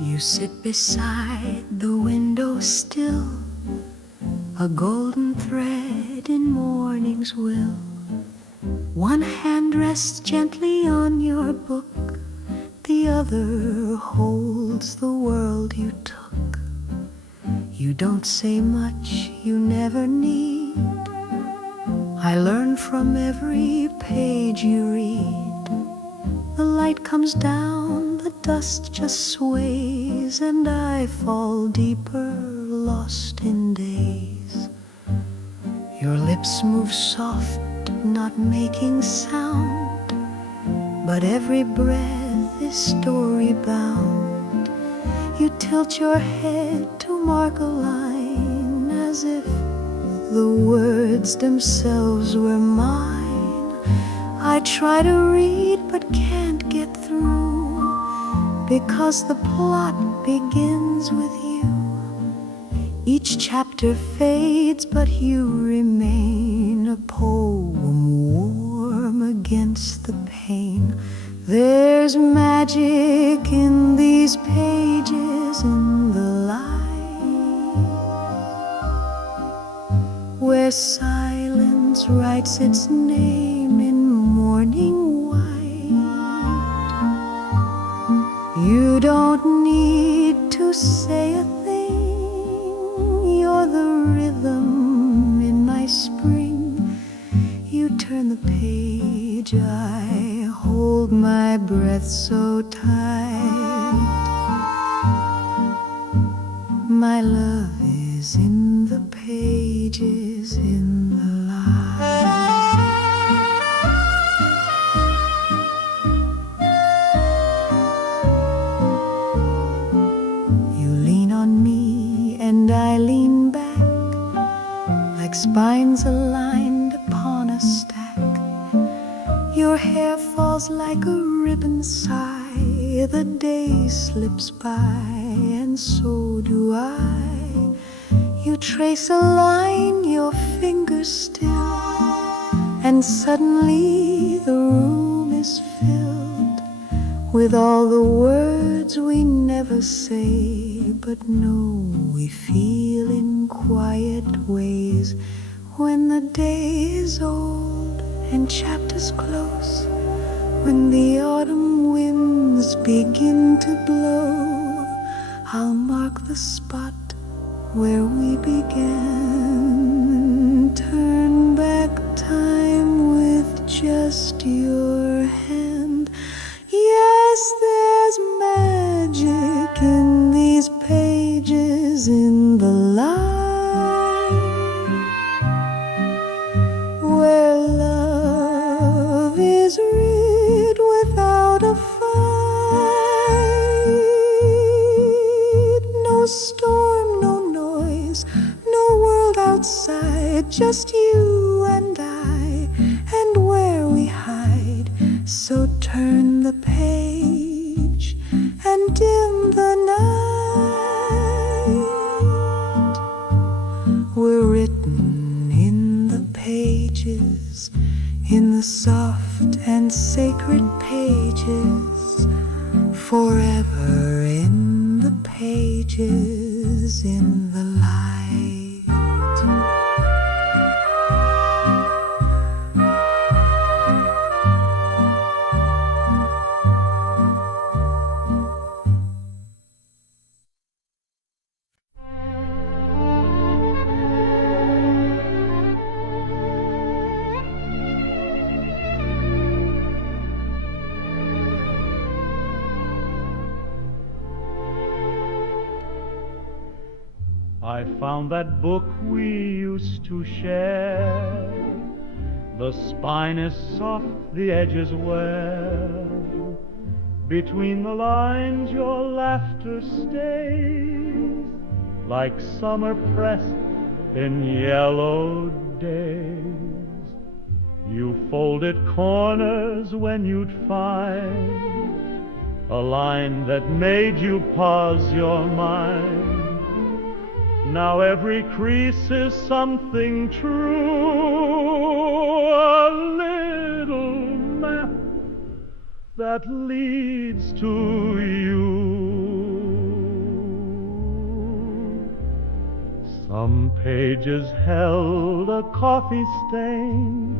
You sit beside the window still, a golden thread in morning's will. One hand rests gently on your book, the other holds the world you took. You don't say much, you never need. I learn from every page you read. The light comes down, the dust just sways, and I fall deeper, lost in days. Your lips move soft, not making sound, but every breath is story bound. You tilt your head to mark a line, as if the words themselves were mine. I try to read but can't get through, because the plot begins with you. Each chapter fades, but you remain a poem warm against the pain. There's magic in these pages, in the light, where silence writes its name in morning white. You don't need to say a thing, you're the rhythm in my spring. You turn the page, I hold my breath so tight. My love is in the pages, in the light. You lean on me and I lean back, like spines aligned upon a stack. Your hair falls like a ribbon sigh. The day slips by and so do I. You trace a line, your fingers still, and suddenly the room is filled with all the words we never say, but know we feel in quiet ways. When the day is old and chapters close, when the autumn winds begin to blow, I'll mark the spot where we began, turn back time with just your hand. Yes, there's magic in these pages, in the light, where love is read without a fight. No storm, no noise, no world outside, just you and I, and where we hide. So turn the page and dim the night. We're written in the pages, in the soft and sacred pages, forever in the pages, in the light. I found that book we used to share. The spine is soft, the edges well. Between the lines your laughter stays, like summer pressed in yellowed days. You folded corners when you'd find a line that made you pause your mind. Now every crease is something true, a little map that leads to you. Some pages held a coffee stain,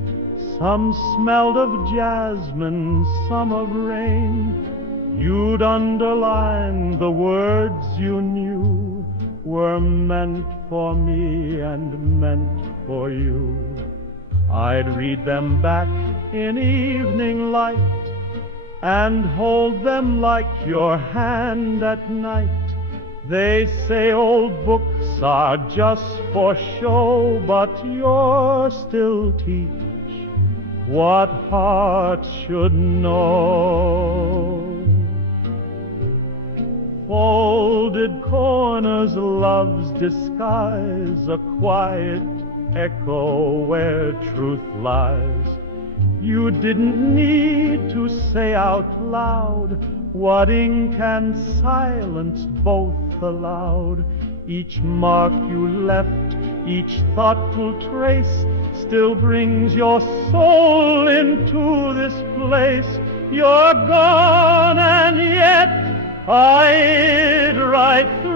some smelled of jasmine, some of rain. You'd underline the words you knew were meant for me and meant for you. I'd read them back in evening light and hold them like your hand at night. They say old books are just for show, but yours still teach what hearts should know. Folded corners, love's disguise, a quiet echo where truth lies. You didn't need to say out loud what ink and silence both allowed. Each mark you left, each thoughtful trace, still brings your soul into this place. You're gone and yet I'd right through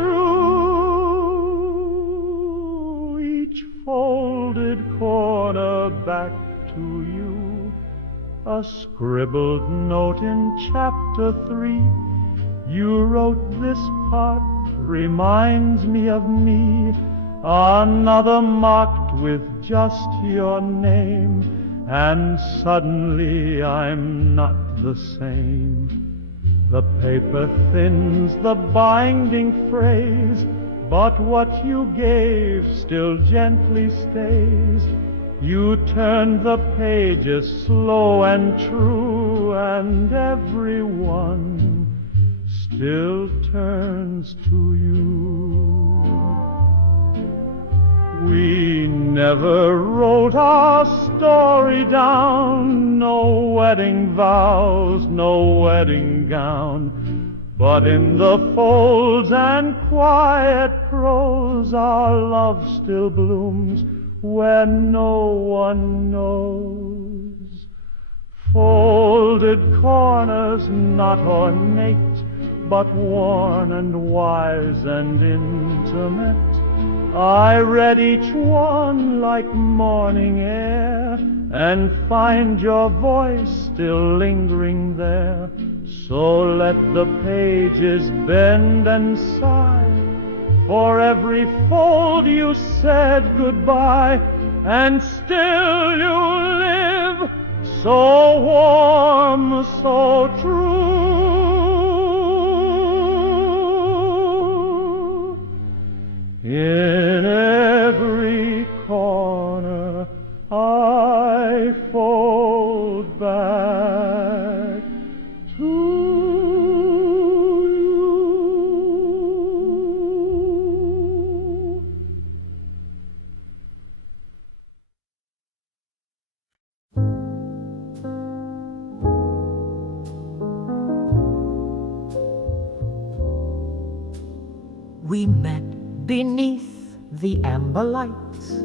each folded corner back to you. A scribbled note in chapter 3. You wrote, this part reminds me of me. Another marked with just your name. And suddenly I'm not the same. The paper thins, the binding frays, but what you gave still gently stays. You turned the pages slow and true, and everyone still turns to you. We never wrote our story down, no wedding vows, no wedding gown. But in the folds and quiet prose, our love still blooms where no one knows. Folded corners, not ornate, but worn and wise and intimate. I read each one like morning air, and find your voice still lingering there. So let the pages bend and sigh, for every fold you said goodbye, and still you live, so warm, so true. In every corner I fold back to you. We met beneath the amber lights,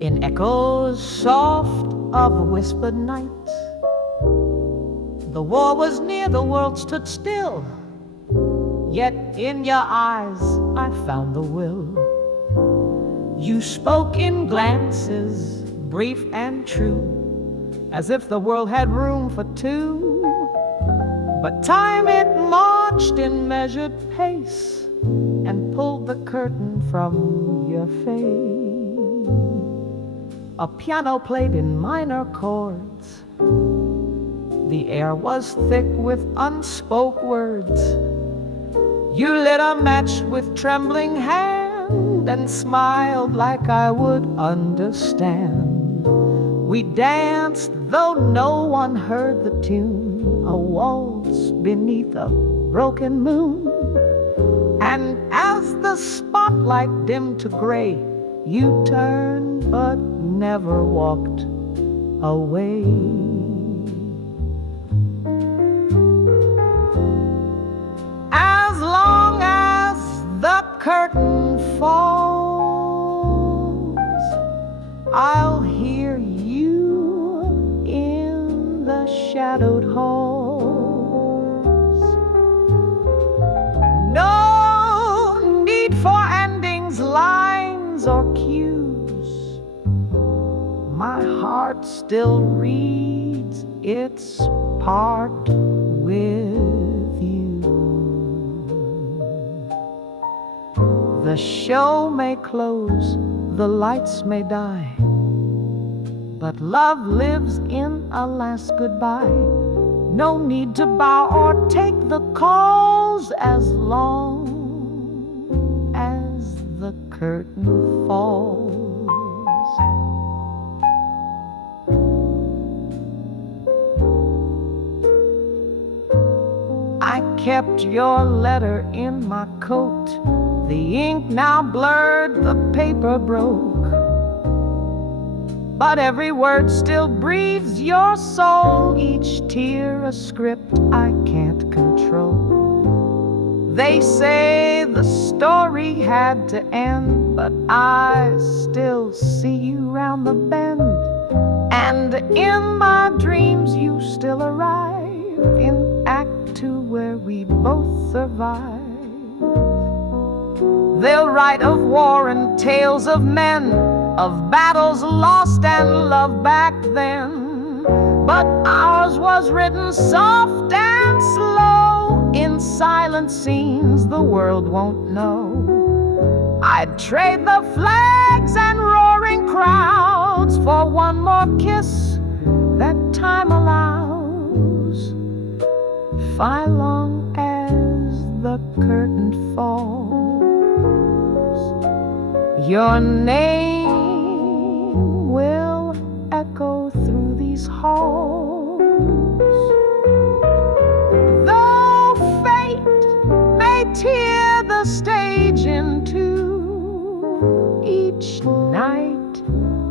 in echoes soft of whispered nights. The war was near, the world stood still, yet in your eyes I found the will. You spoke in glances, brief and true, as if the world had room for two. But time it marched in measured pace, and pulled the curtain from your face. A piano played in minor chords. The air was thick with unspoke words. You lit a match with trembling hand and smiled like I would understand. We danced though no one heard the tune, a waltz beneath a broken moon. And as the spotlight dimmed to gray, you turned but never walked away. As long as the curtain falls, I'll hear you in the shadowed halls. No need for endings, lines, or still reads its part with you. The show may close, the lights may die, but love lives in a last goodbye. No need to bow or take the calls as long as the curtain falls. I kept your letter in my coat. The ink now blurred, the paper broke, but every word still breathes your soul, each tear a script I can't control. They say the story had to end, but I still see you round the bend, and in my dreams you still arrive in Act 2 where we both survive. They'll write of war and tales of men, of battles lost and love back then, but ours was written soft and slow in silent scenes the world won't know. I'd trade the flags and roaring crowds for one more kiss that time allows, far long as the curtain falls. Your name will echo through these halls. Though fate may tear the stage in two, each night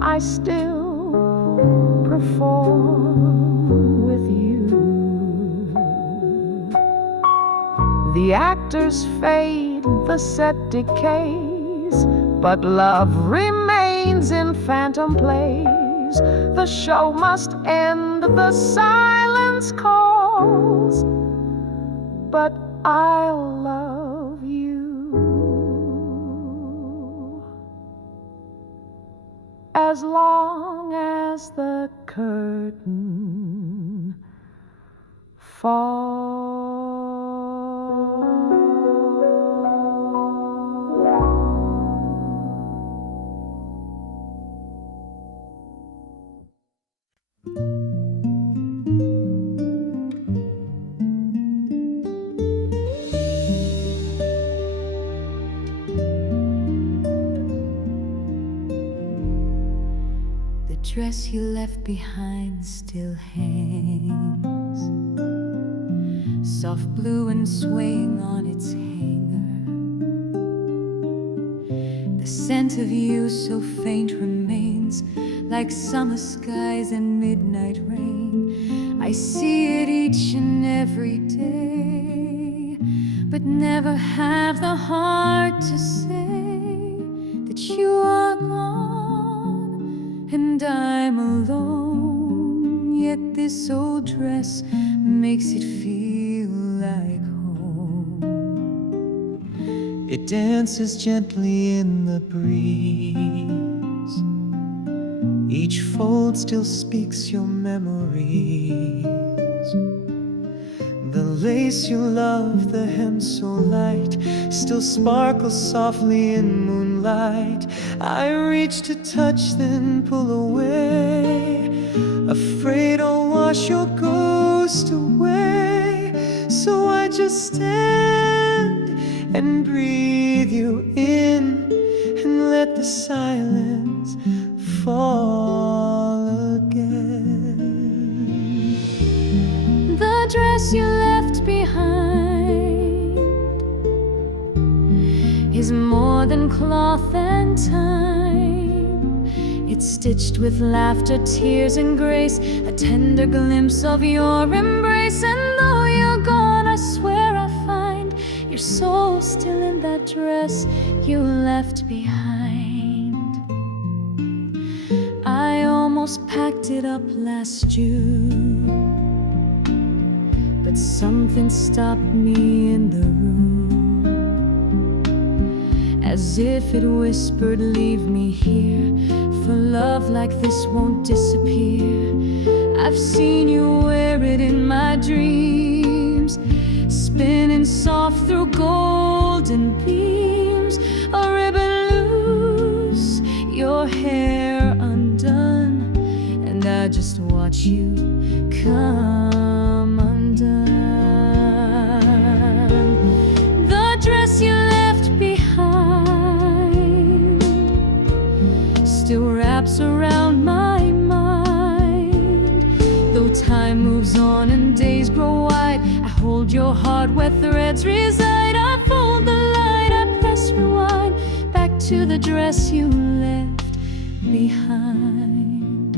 I still perform with you. The actors fade, the set decays, but love remains in phantom plays. The show must end, the silence calls, but I'll love you as long as the curtain falls. The dress you left behind still hangs, soft blue and swaying on its hanger. The scent of you so faint remains, like summer skies and midnight rain. I see it each and every day, but never have the heart to say that you are gone and I'm alone. Yet this old dress makes it feel like home. It dances gently in the breeze. Each fold still speaks your memories. The lace you love, the hem so light, still sparkles softly in moonlight. I reach to touch, then pull away, afraid I'll wash your ghost away. So I just stand and breathe you in, and let the silence fall again. The dress you left behind is more than cloth and time. It's stitched with laughter, tears, and grace, a tender glimpse of your embrace. And though you're gone, I swear I find your soul still in that dress you left behind. I almost packed it up last June, but something stopped me in the room, as if it whispered, leave me here for love like this won't disappear. I've seen you wear it in my dreams, spinning soft through golden beams. A ribbon loose, your hair undone, and I just watch you come undone. The dress you left behind still wraps around my mind. Though time moves on and days grow wide, I hold your heart where threads reside. I fold the light, I press rewind back to the dress you left behind.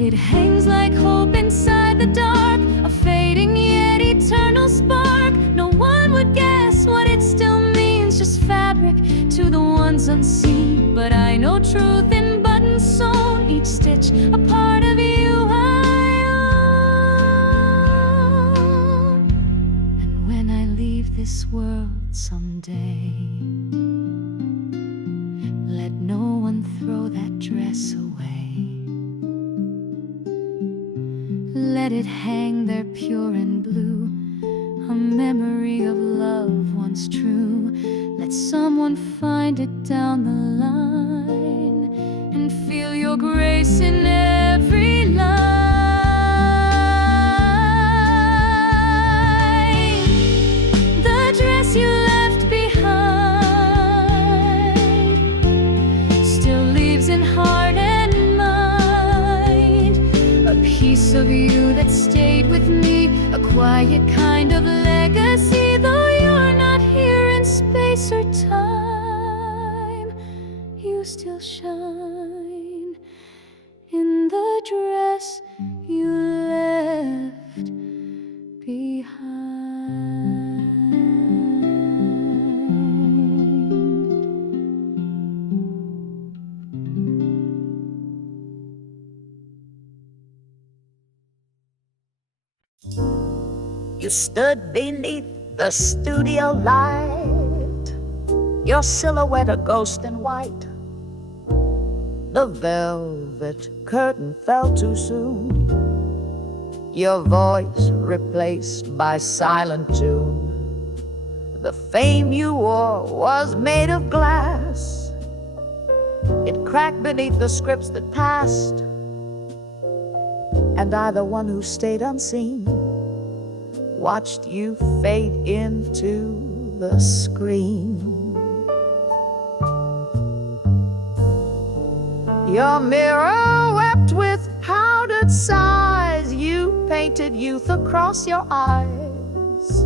It hangs like hope inside the dark, a fading yet eternal spark. No one would guess what it still means, just fabric to the ones unseen. But I know truth in buttons sewn, each stitch a part of you I own. And when I leave this world someday, let no one throw that dress away. Let it hang there pure and blue, a memory of love once true. Let someone find it down the line and feel your grace in every line. The dress you left behind still lives in heart and mind, a piece of you that stayed with me, a quiet kind of legacy. Though you're not here in space or time, you still shine in the dress you left behind. You stood beneath the studio light, your silhouette a ghost in white. The velvet curtain fell too soon, your voice replaced by silent tune. The fame you wore was made of glass, it cracked beneath the scripts that passed. And I, the one who stayed unseen, watched you fade into the screen. Your mirror wept with powdered sighs, you painted youth across your eyes.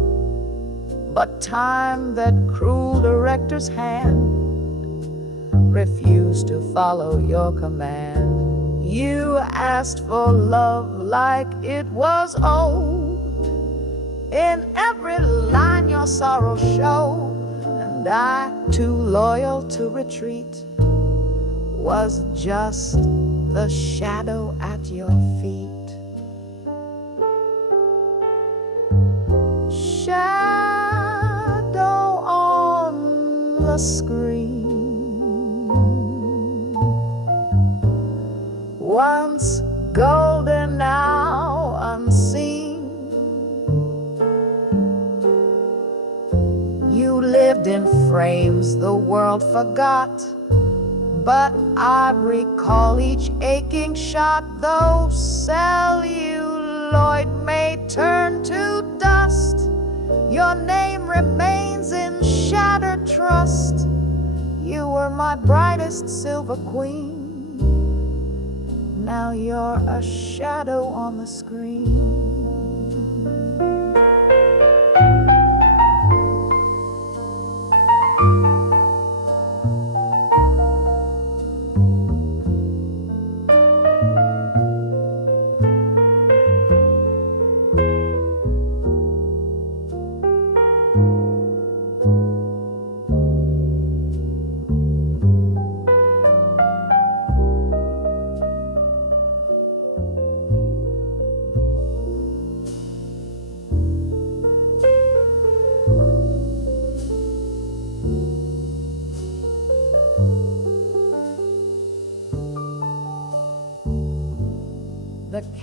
But time, that cruel director's hand, refused to follow your command. You asked for love like it was owed, in every line your sorrow showed. And I, too loyal to retreat, was just the shadow at your feet. Shadow on the screen, once golden, now unseen. You lived in frames the world forgot, but I recall each aching shot. Though celluloid may turn to dust, your name remains in shattered trust. You were my brightest silver queen, now you're a shadow on the screen.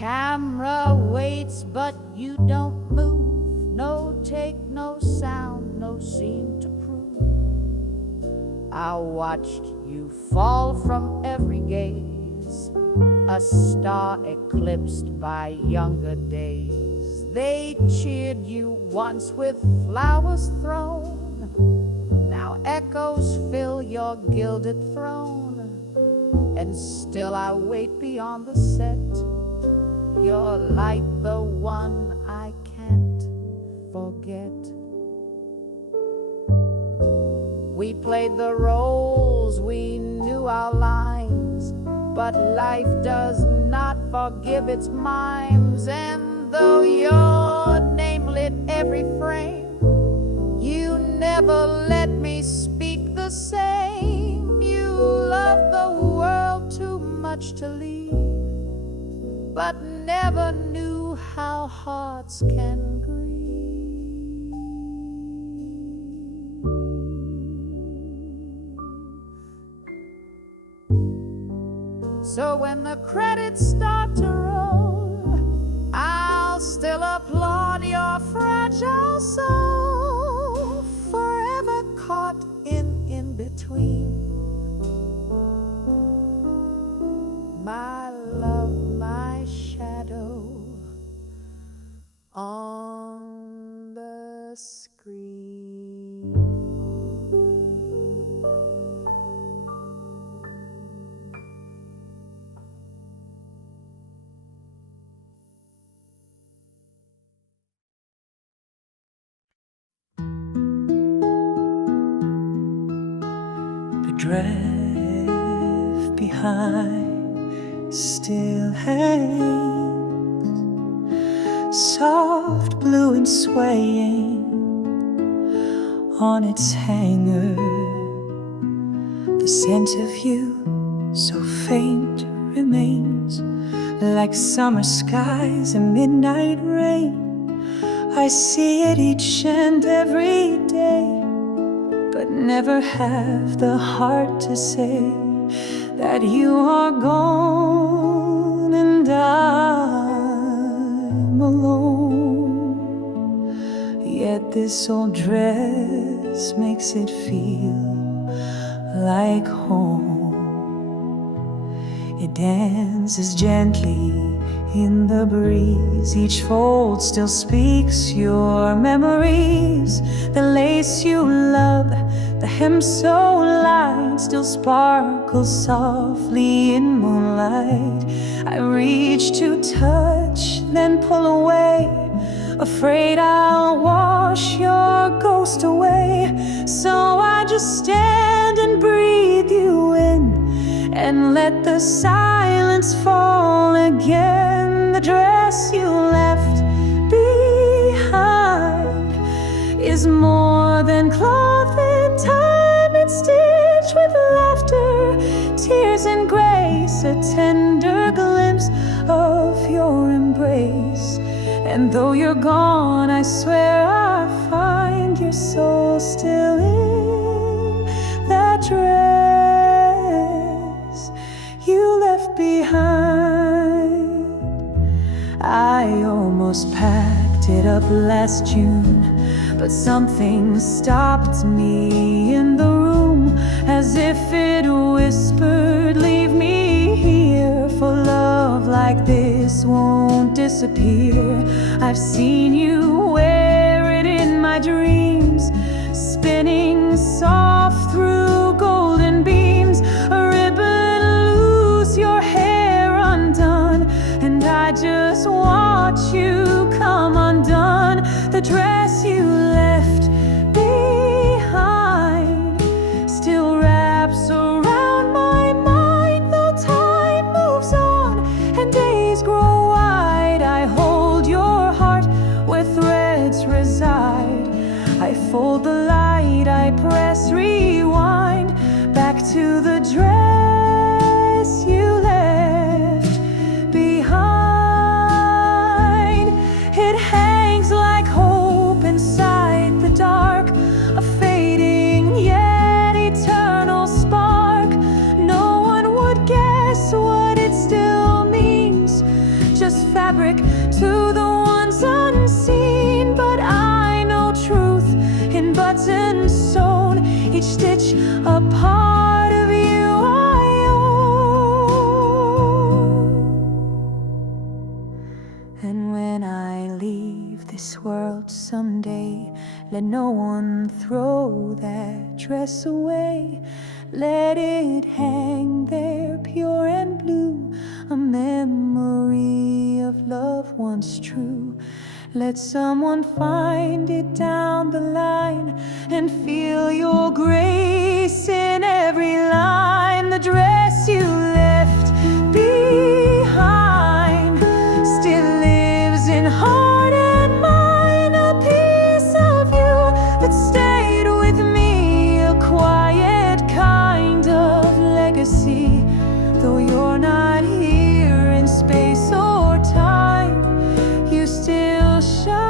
camera waits, but you don't move. No take, no sound, no scene to prove. I watched you fall from every gaze, a star eclipsed by younger days. They cheered you once with flowers thrown, now echoes fill your gilded throne. And still I wait beyond the set, your light, the one I can't forget. We played the roles, we knew our lines, but life does not forgive its mimes. And though your name lit every frame, you never let me speak the same. You loved the world too much to leave, but never knew how hearts can grieve. So when the credits start to roll, I'll still applaud your fragile soul, forever caught in between. My love, my shadow on the screen. The drive behind still hangs, soft blue and swaying on its hanger. The scent of you, so faint, remains like summer skies and midnight rain. I see it each and every day, but never have the heart to say that you are gone and I'm alone. Yet this old dress makes it feel like home. It dances gently in the breeze. Each fold still speaks your memories. The lace you love, the hem so light, still sparkles softly in moonlight. I reach to touch, then pull away, afraid I'll wash your ghost away. So I just stand and breathe you in, and let the silence fall again. The dress you left behind is more than cloth and time. It's stitched with laughter, tears and grace, a tender glimpse of your embrace. And though you're gone, I swear I find your soul still in that dress you left behind. I almost packed it up last June, but something stopped me in the room, as if it whispered, leave me here, for love like this won't disappear. I've seen you wear it in my dreams, spinning soft through golden beams, a ribbon loose, your hair undone, and I just watch you come undone. The dress you left behind still wraps around my mind, though time moves on and days grow wide. I hold your heart where threads reside. I fold the light, I press rewind back to the dress you left behind. It hangs like hope inside the dark, a fading yet eternal spark. No one would guess what it still means, just bought and sewn, each stitch a part of you I own. And when I leave this world someday, let no one throw that dress away. Let it hang there pure and blue, a memory of love once true. Let someone find it down the line and feel your grace in every line. The dress you left behind still lives in heart and mind, a piece of you that stayed with me, a quiet kind of legacy. Though you're not here in space or time, you still shine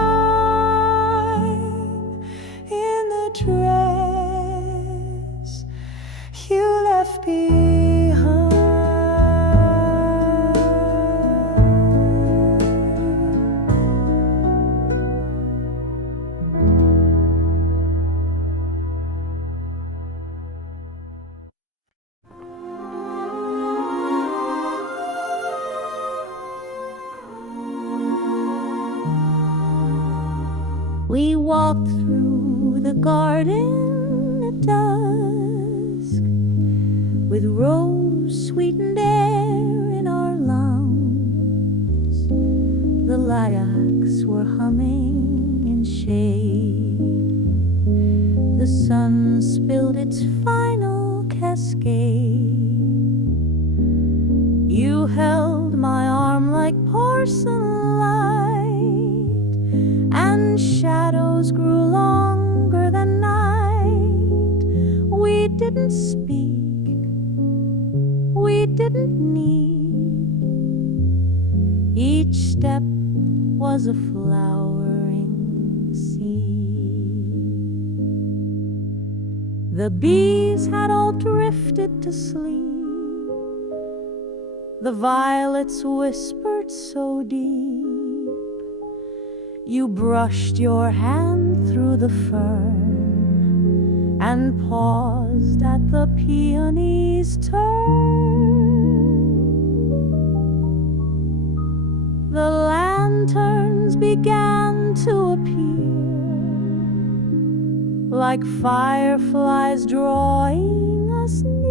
in the dress you left behind. We walked through the garden at dusk, with rose-sweetened air in our lungs. The lilacs were humming in shade. The sun spilled its final cascade. You held my arm like porcelain light, and shadows grew longer than night. We didn't speak, we didn't need. Each step was a flowering seed. The bees had all drifted to sleep. The violets whispered so deep. You brushed your hand through the fern and paused at the peony's turn. The lanterns began to appear, like fireflies drawing us near.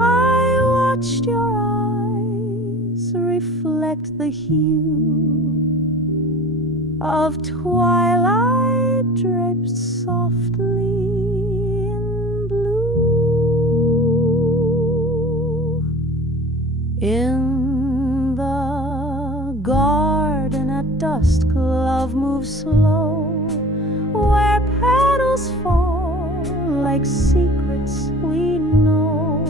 I watched your eyes reflect the hue of twilight draped softly in blue. In the garden at dusk, love moves slow, where petals fall like secrets we know.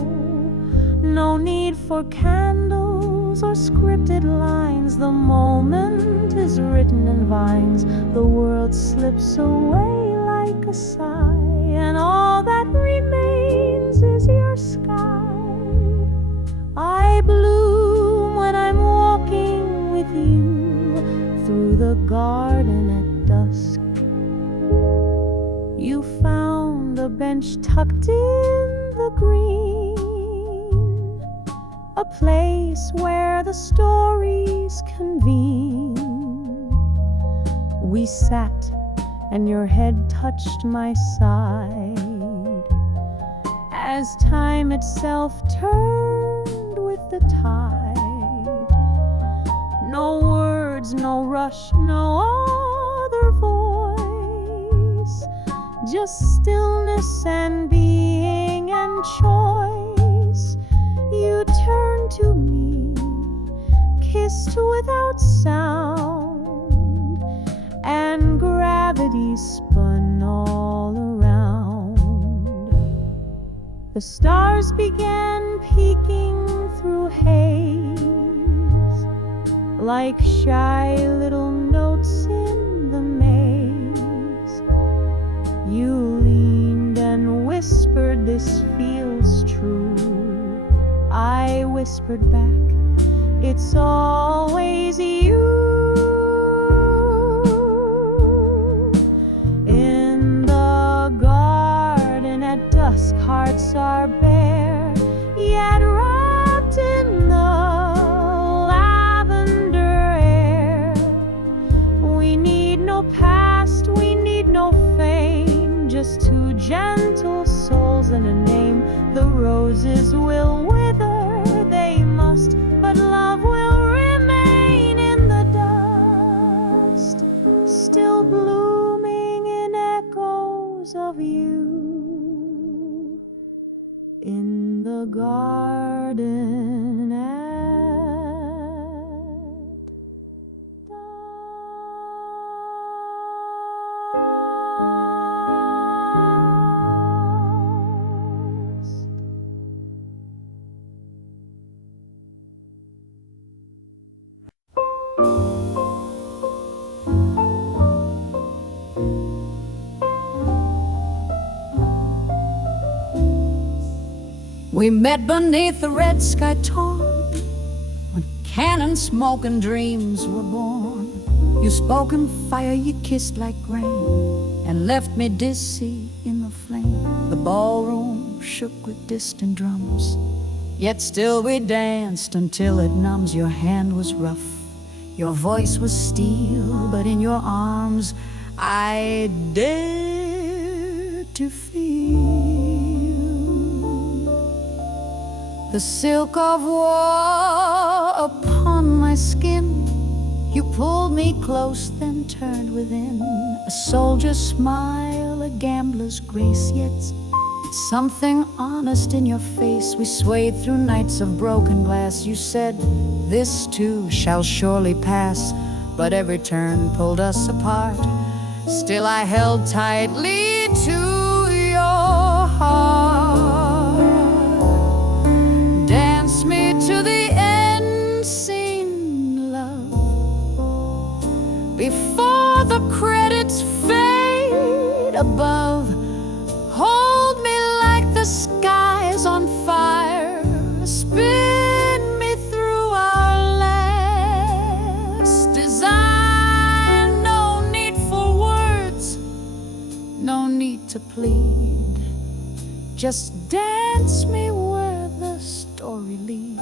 No need for candles or scripted lines. The moment is written in vines. The world slips away like a sigh, and all that remains is your sky. I bloom when I'm walking with you through the garden at dusk. You found a bench tucked in the green, a place where the stories convene. We sat, and your head touched my side, as time itself turned with the tide. No words, no rush, no other voice, just stillness and being and choice. You turned to me, kissed without sound, and gravity spun all around. The stars began peeking through haze, like shy little notes in the maze. You leaned and whispered, "This feels true." I whispered back, "It's always you." just two gentle souls and a name. The roses will wither, they must, but love will remain in the dust, still blooming in echoes of you in the garden at dusk. We met beneath the red sky torn, when cannon smoke and dreams were born. You spoke in fire, you kissed like rain, and left me dizzy in the flame. The ballroom shook with distant drums, yet still we danced until it numbs. Your hand was rough, your voice was steel, but in your arms I dared to feel the silk of war upon my skin. You pulled me close, then turned within. A soldier's smile, a gambler's grace, yet something honest in your face. We swayed through nights of broken glass. You said, this too shall surely pass, but every turn pulled us apart. Still I held tightly to your heart. Dance me to the end scene, love, before the credits fade above. Hold me like the sky's on fire, spin me through our last design. No need for words, no need to plead, just dance me where the story leads.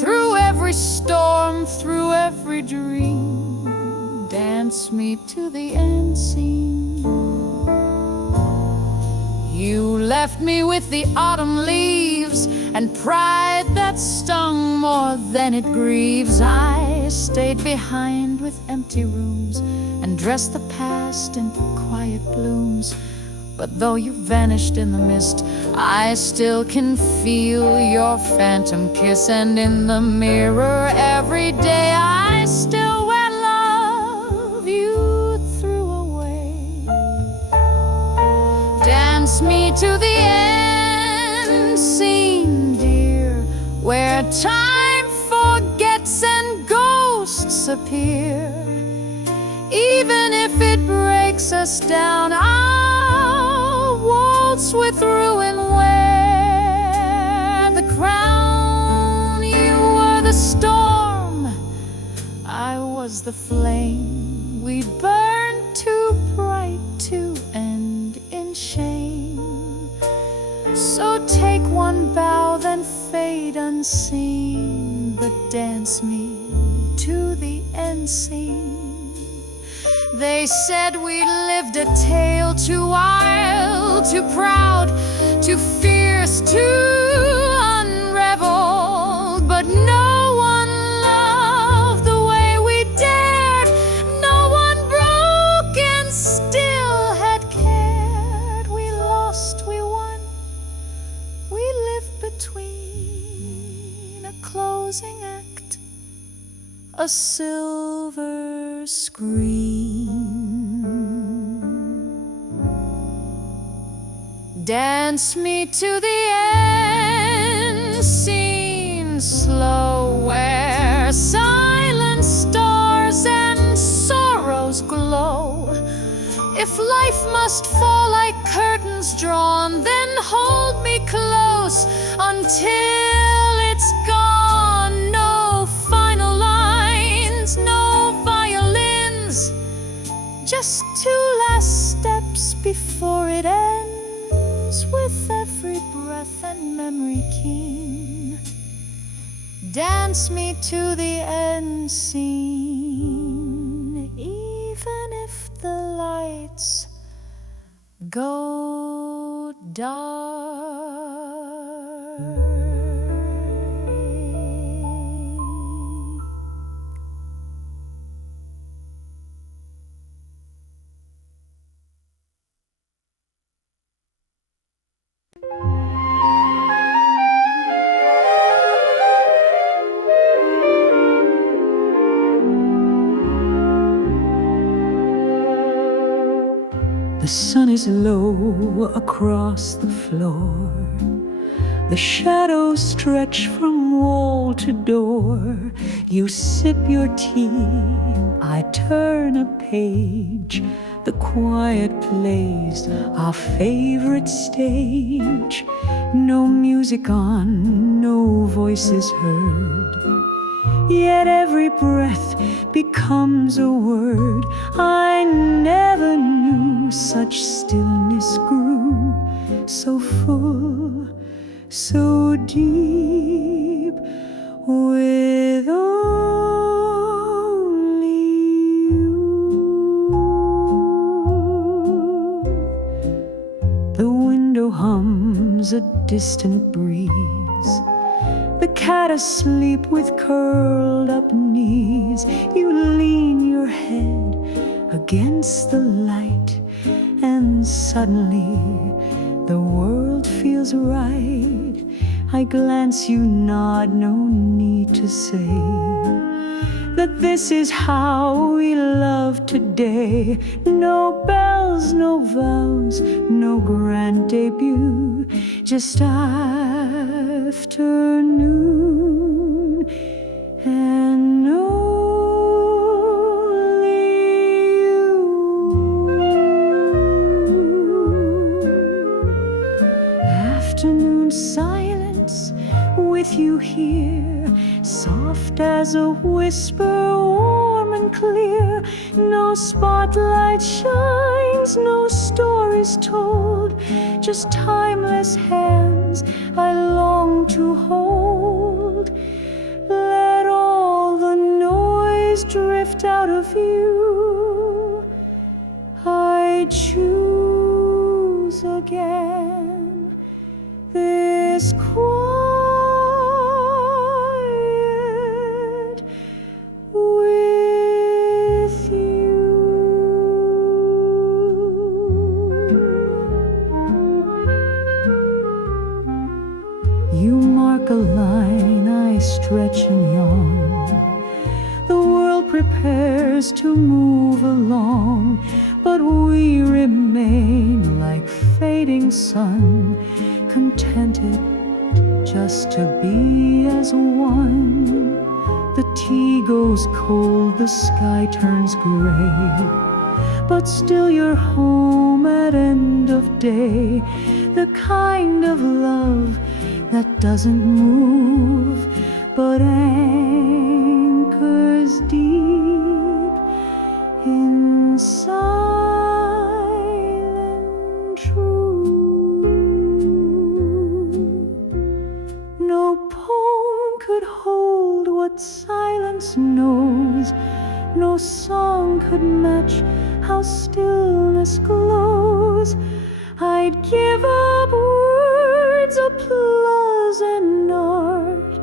Through every storm, through every dream, dance me to the end scene. You left me with the autumn leaves and pride that stung more than it grieves. I stayed behind with empty rooms and dressed the past in quiet blooms. But though you vanished in the mist, I still can feel your phantom kiss. And in the mirror every day I still wear love you threw away. Dance me to the end scene, dear, where time forgets and ghosts appear. Even if it breaks us down, I'll waltz with ruin, wear the crown. You were the storm, I was the flame. We burned too bright to end in shame. So take one bow, then fade unseen, but dance me to the end scene. They said we lived a tale too wild, too proud, too fierce, too unraveled. But no one loved the way we dared. No one broke and still had cared. We lost, we won. We lived between a closing act, a silver screen. Dance me to the end scene, slow, where silence, stars, and sorrows glow. If life must fall like curtains drawn, then hold me close until it's gone. No final lines, no violins, just two last steps before it ends. With every breath and memory keen, dance me to the end scene. Even if the lights go dark. The sun is low across the floor. The shadows stretch from wall to door. You sip your tea, I turn a page. The quiet plays our favorite stage. No music on, no voices heard. Yet every breath becomes a word. I never knew such stillness grew, so full, so deep, with only you. The window hums a distant breeze. The cat asleep with curled up knees. You lean your head against the light, and suddenly the world feels right. I glance, you nod, no need to say that this is how we love today. No bells, no vows, no grand debut, just afternoon and only you. Afternoon silence with you here, soft as a whisper, warm and clear. No spotlight shines, no stories told, just timeless hands I long to hold. Let all the noise drift out of you. I choose again this quiet with you. You mark a line, I stretch and yawn. The world prepares to move along, but we remain like fading sun, contented just to be as one. The tea goes cold, the sky turns gray, but still you're home at end of day. The kind of love that doesn't move, but anchors deep inside and true. No poem could hold what silence knows. No song could match how stillness glows. I'd give up words, applause, and art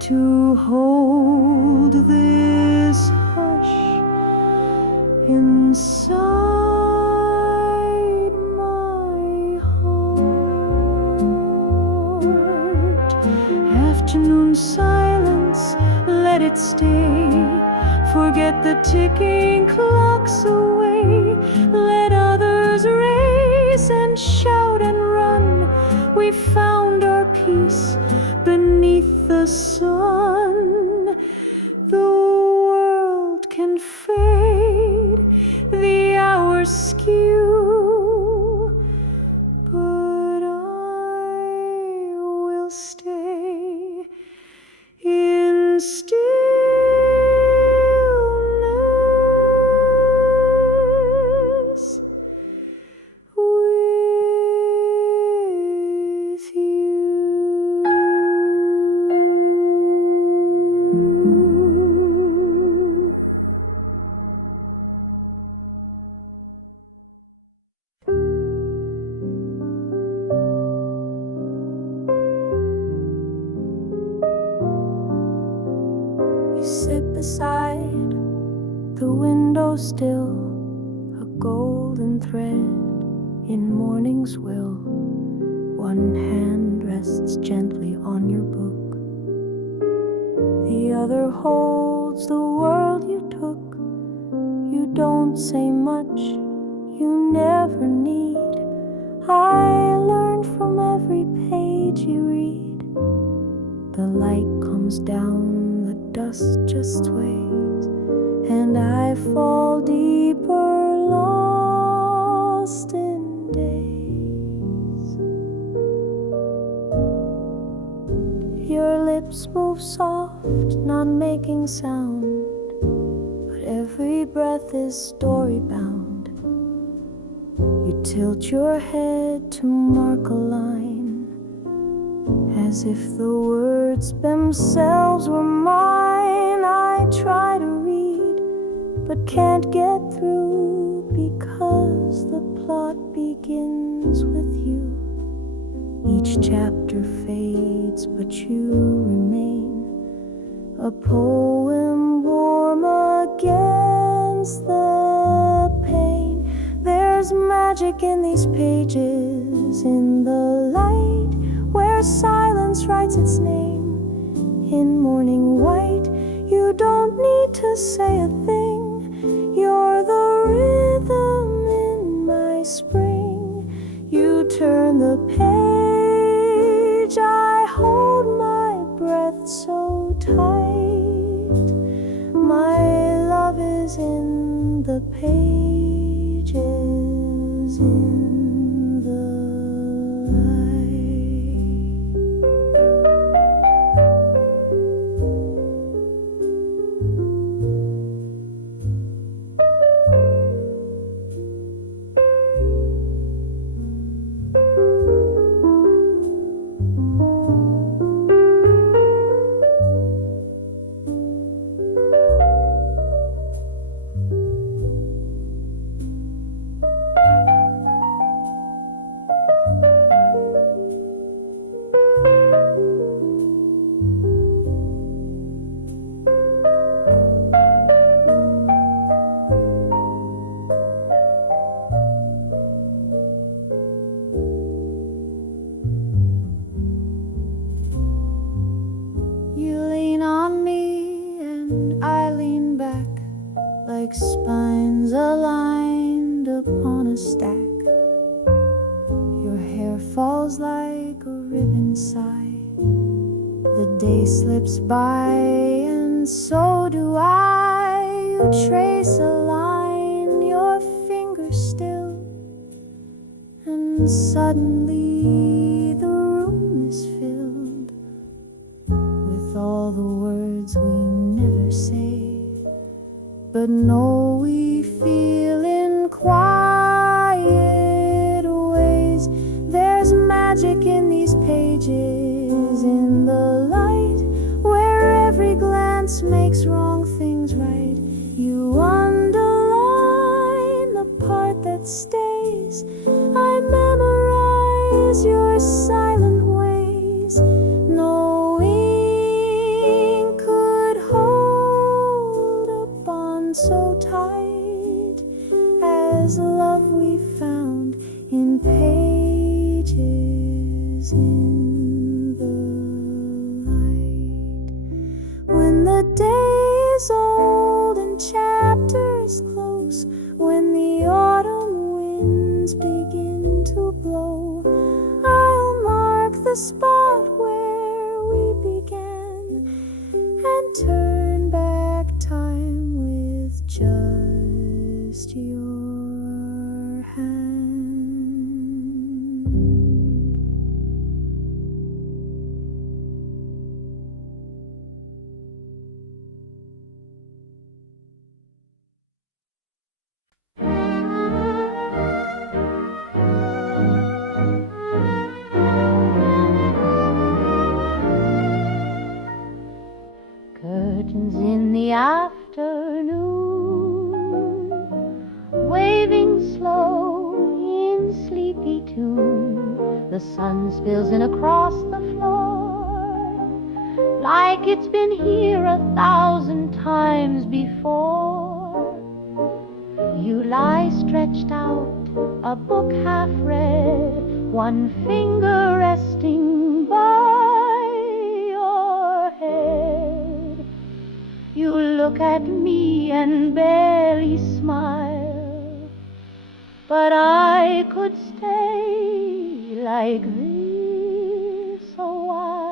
to hold this hush inside my heart. Afternoon silence, let it stay. Forget the ticking clocks away. Let others race and shout and run. We found our peace beneath the sun. The world can fade, the hours skew, but I will stay in stillness with you. still, a golden thread in morning's will. One hand rests gently on your book, the other holds the world you took. You don't say much, you never need. I learn from every page you read. The light comes down, the dust just sways, and I fall deeper, lost in days. Your lips move soft, not making sound, but every breath is story-bound. You tilt your head to mark a line, as if the words themselves were mine. I try to read, but can't get through, because the plot begins with you. Each chapter fades, but you remain, a poem warm against the pain. There's magic in these pages, in the light where silence writes its name. In morning white, you don't need to say a thing. You're the rhythm in my spring. You turn the page, I hold my breath so tight. My love is in the pages, in the light. You lean on me and I lean back, like spines aligned upon a stack. Your hair falls like a ribbon side. The day slips by and so do I. You trace a line, your fingers still, and suddenly the room is filled with all the words we never say, but know we feel in quiet ways. There's magic in these pages, in the light where every glance makes wrong things right. You underline the part that stays. I memorize your silent ways. No ink could hold a bond so tight as love we found in pages, in the light. When the day is old and chapters close, when the autumn winds begin to blow, I'll mark the spot where we began and turn back time with just your hand. Curtains in the afternoon, waving slow in sleepy tune. The sun spills in across the floor, like it's been here 1,000 times before. You lie stretched out, a book half read, one finger resting by your head. You look at me and barely smile, but I could stay like this a while.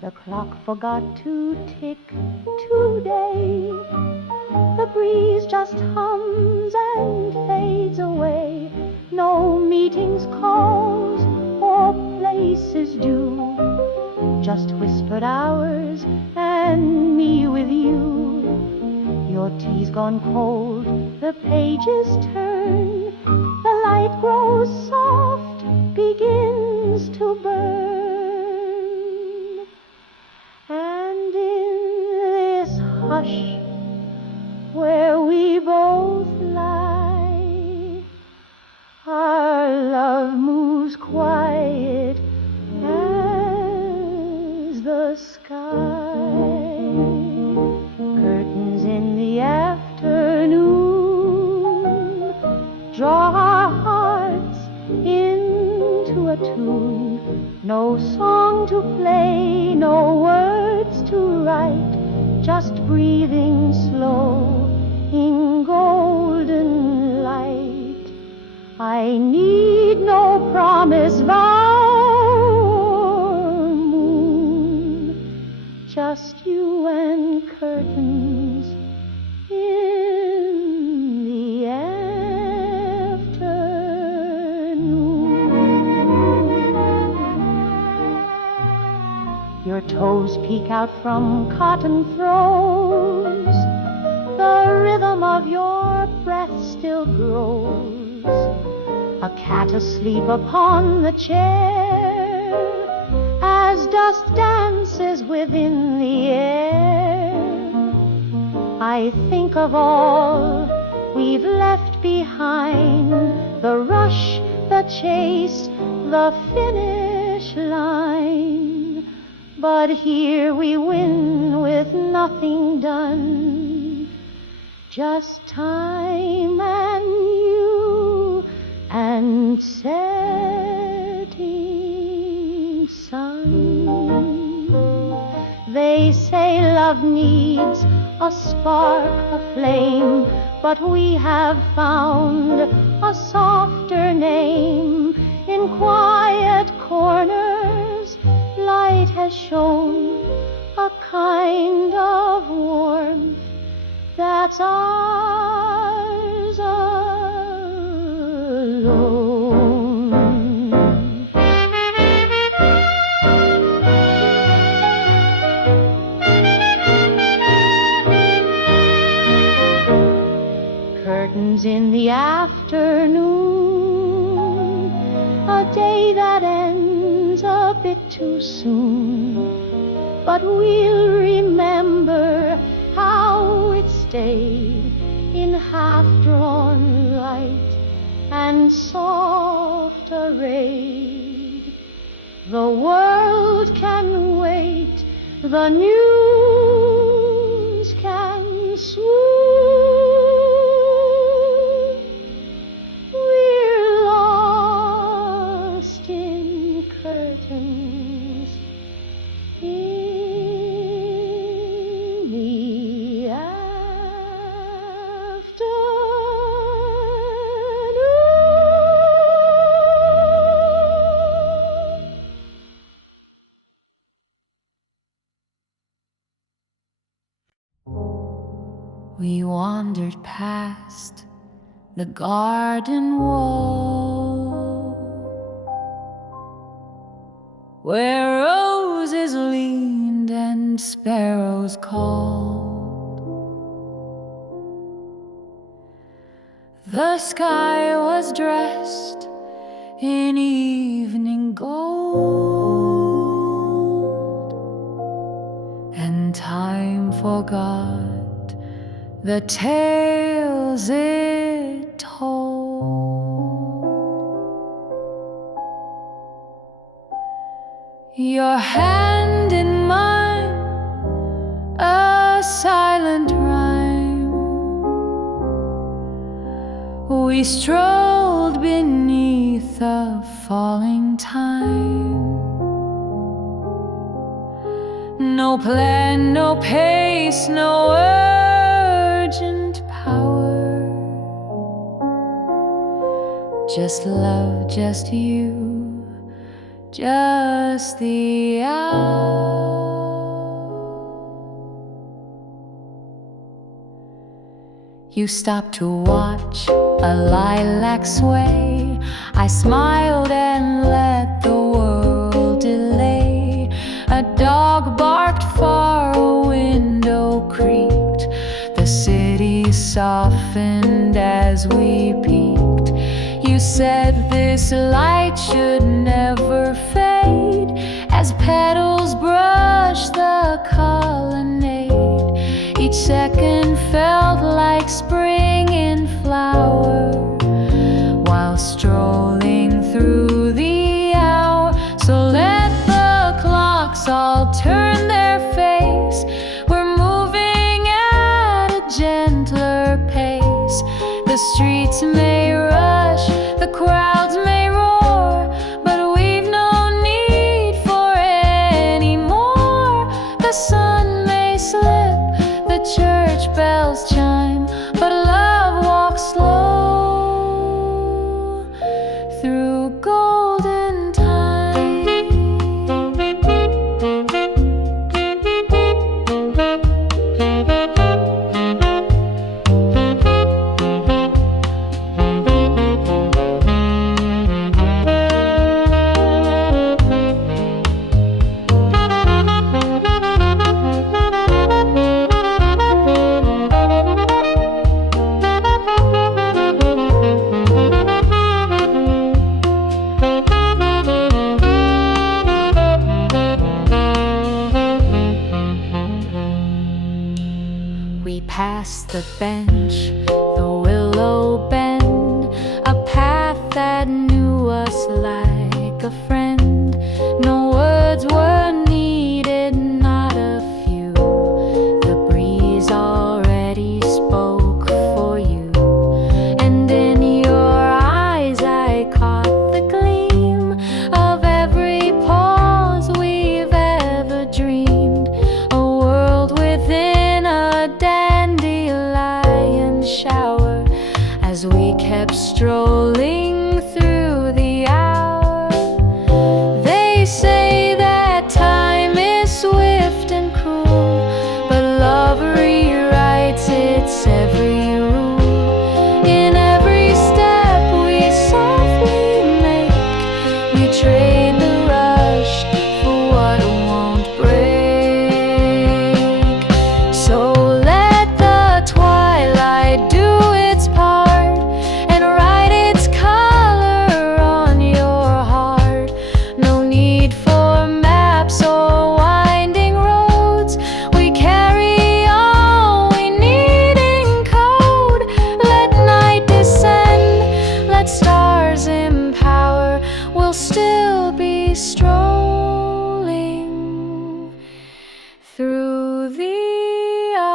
The clock forgot to tick today. The breeze just hums and fades away. No meetings, calls, or places due. Just whispered hours and me with you. Your tea's gone cold, the pages turn. The light grows soft, begins to burn. And in this hush where we both lie, our love moves quiet as the sky. Curtains in the afternoon draw our hearts into a tune. No song to play, no words to write, just breathing slow in golden light. I need no promise, vow, or moon, just you and curtains in the afternoon. Your toes peek out from cotton throws. The rhythm of your breath still grows. A cat asleep upon the chair, as dust dances within the air. I think of all we've left behind, the rush, the chase, the finish line. But here we win with nothing done, just time and you and setting sun. They say love needs a spark, a flame, but we have found a softer name. In quiet corners, light has shone, a kind of warmth that's ours alone. Curtains in the afternoon, a day that ends a bit too soon, but we'll remember how it stayed in half-drawn light and soft arrayed. The world can wait, the news can swoon. We're lost in curtains in the afternoon. We wandered past the garden wall, where roses leaned and sparrows called. The sky was dressed in evening gold, and time forgot the tales it told. Your hand in mine, a silent rhyme, We strolled beneath a falling time. No plan, no pace, no urgent power. Just love, just you, just the hour. You stopped to watch a lilac sway. I smiled and let the world delay. A dog barked far, a window creaked. The city softened as we peeked. You said this light should never fade. As petals brush the colonnade, each second felt like spring in flower. While strolling through the hour, so let the clocks all turn their face. We're moving at a gentler pace. The streets may rush, the crowds may roar, but we've no need for any more. The sun may slip, the church bells chime, but love walks slow through golden time. We passed the bench, the willow bend, a path that knew us like a friend. No words were needed, not a few. The breeze already spoke for you, and in your eyes I caught the gleam of every pause we've ever dreamed. A world within a dandelion shower, as we kept strolling through the hour. They say that time is swift and cruel, but love rewrites its every rule. In every step we softly make, we trade the rush for what won't break. So let the twilight do its part and write its color on your heart. No need for maps or winding roads. We carry all we need in code. Let night descend, let stars empower. We'll still be strolling through the hour.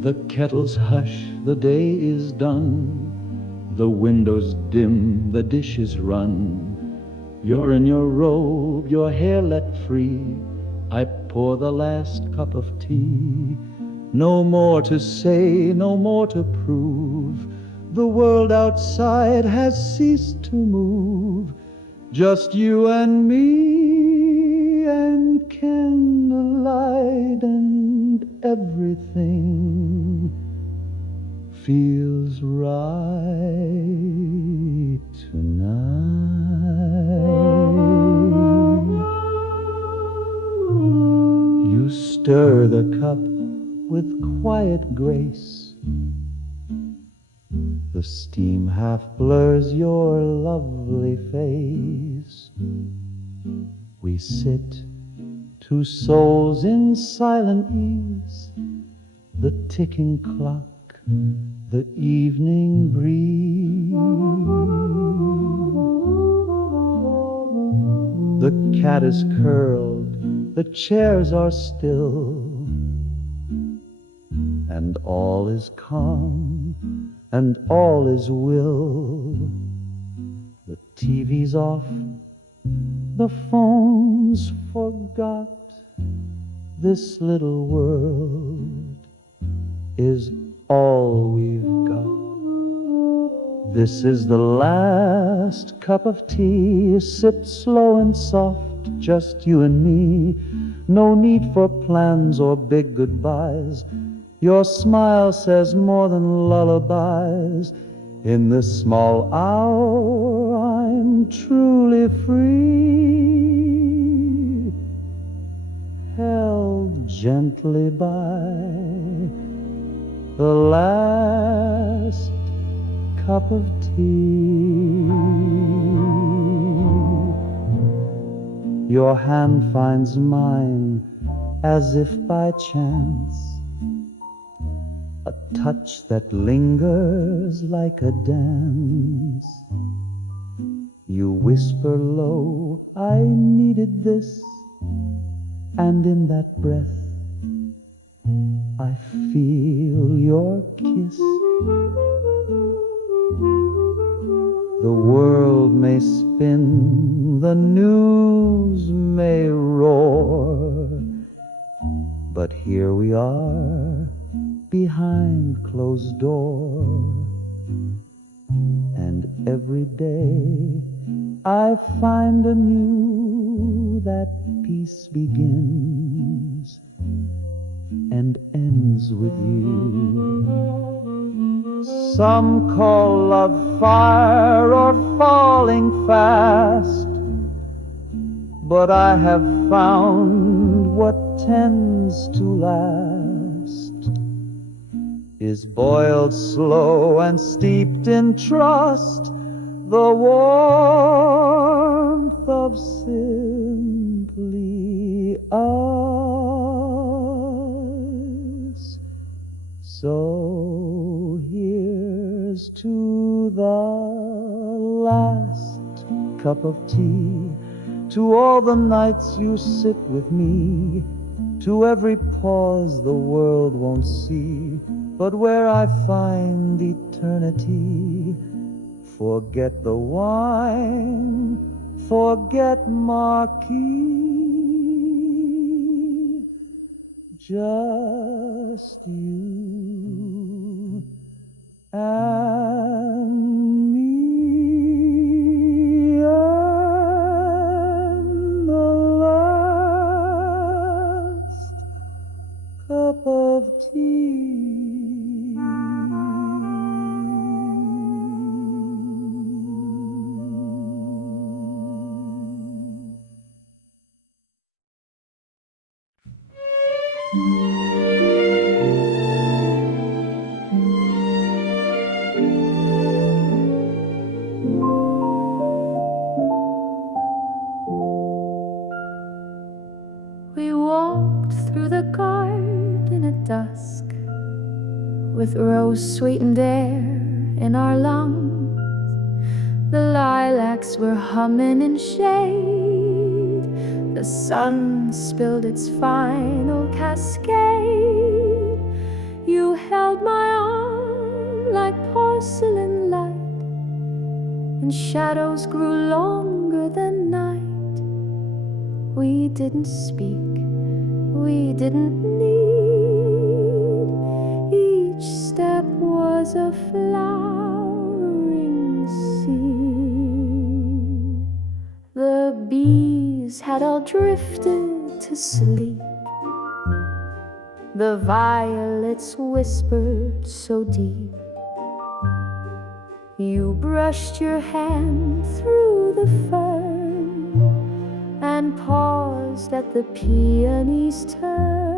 The kettle's hush, the day is done. The window's dim, the dishes run. You're in your robe, your hair let free. I pour the last cup of tea. No more to say, no more to prove. The world outside has ceased to move. Just you and me and candlelight, and everything feels right tonight. You stir the cup with quiet grace. The The steam half blurs your lovely face. We sit, two souls in silent ease, the ticking clock, the evening breeze. The cat is curled, the chairs are still, and all is calm, and all is will. The TV's off, the phone's forgot. This little world is all we've got. This is the last cup of tea, sipped slow and soft, just you and me. No need for plans or big goodbyes. Your smile says more than lullabies. In this small hour I'm truly free, held gently by the last cup of tea. Your hand finds mine as if by chance, a touch that lingers like a dance. You whisper low, I needed this, and in that breath I feel your kiss. The world may spin, the news may roar, but here we are behind closed door. And every day I find anew that peace begins and ends with you. Some call love fire or falling fast, but I have found what tends to last is boiled slow and steeped in trust, the warmth of simply us. So here's to the last cup of tea, to all the nights you sit with me, to every pause the world won't see, but where I find eternity. Forget the wine, forget Marquis, just you and me, and the last cup of tea. We walked through the garden at dusk, with rose-sweetened air in our lungs. The lilacs were humming in shade, the sun spilled its final cascade. You held my arm like porcelain light, and shadows grew longer than night. We didn't speak, we didn't need. Each step was a flowering scene. The bees had all drifted to sleep, the violets whispered so deep. You brushed your hand through the fern and paused at the peony's turn.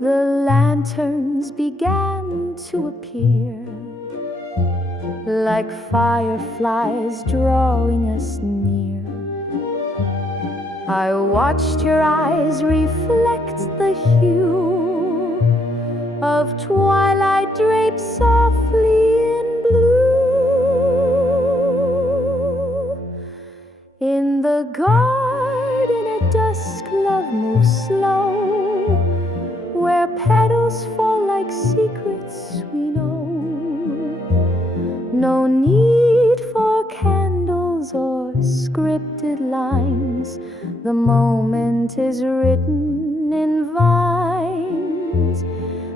The lanterns began to appear, like fireflies drawing us near. I watched your eyes reflect the hue of twilight draped softly in blue. In the garden at dusk, love moves slow, where petals fall like secrets we know. No need for candles or scripted lines. The moment is written in vines.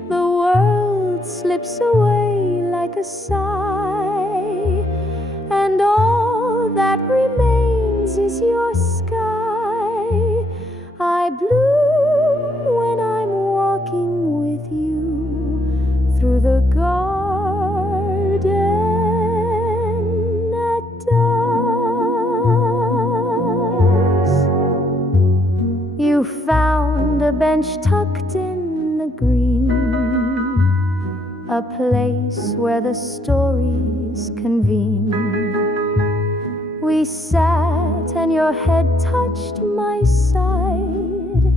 The world slips away like a sigh, and all that remains is your sky. I bloom when I'm walking with you through the garden at dusk. You found a bench tucked in the green, a place where the stories convene. We sat and your head touched my side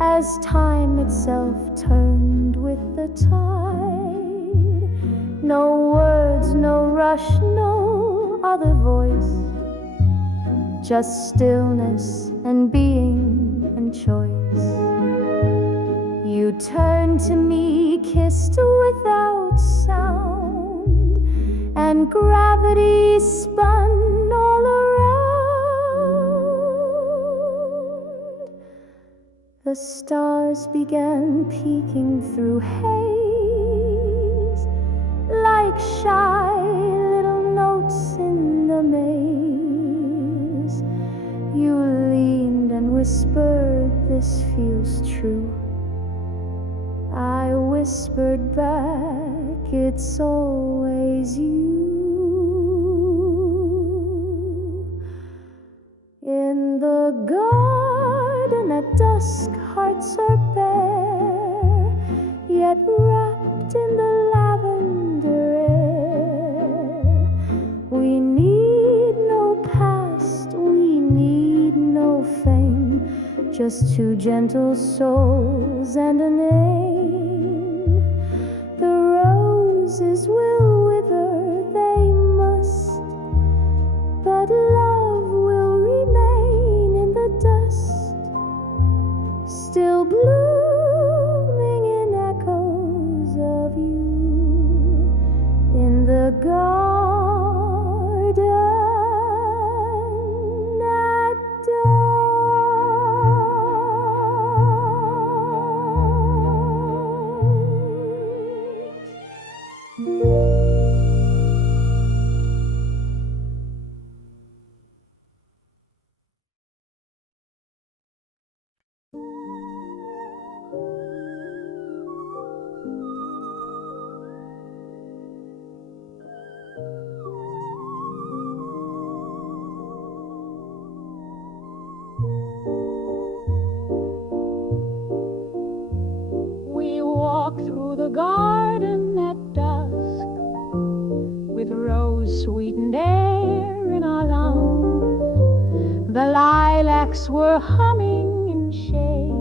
as time itself turned with the tide. No words, no rush, no other voice, just stillness and being and choice. You turned to me, kissed without sound, and gravity spun all around. The stars began peeking through haze, like shy little notes in the maze. You leaned and whispered, "This feels true." I whispered back, "It's always you." In the garden at dusk, hearts are bare, yet wrapped in the lavender air. We need no past, we need no fame, just two gentle souls and a name. The roses will wither, they must, but love will remain in the dust, still blooming in echoes of you in the garden at dusk. We walk through the garden at dusk, with rose-sweetened air in our lungs. The lilacs were humming in shade,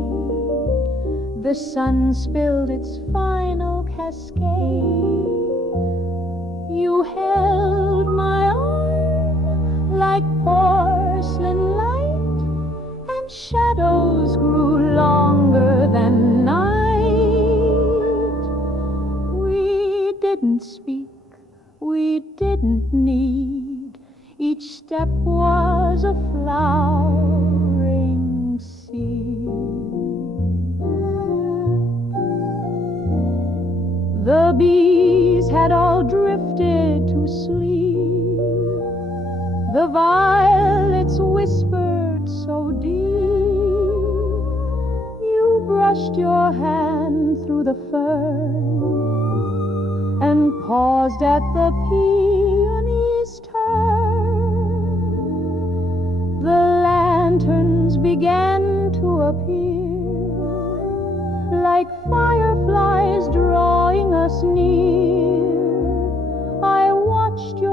the sun spilled its final cascade. You held my arm like porcelain light, and shadows grew longer than night. We didn't speak, we didn't need, each step was a flowering seed. The bees had all drifted to sleep, the violets whispered so deep. You brushed your hand through the fern and paused at the peony's turn. The lanterns began to appear, like fireflies drawing us near. I watched your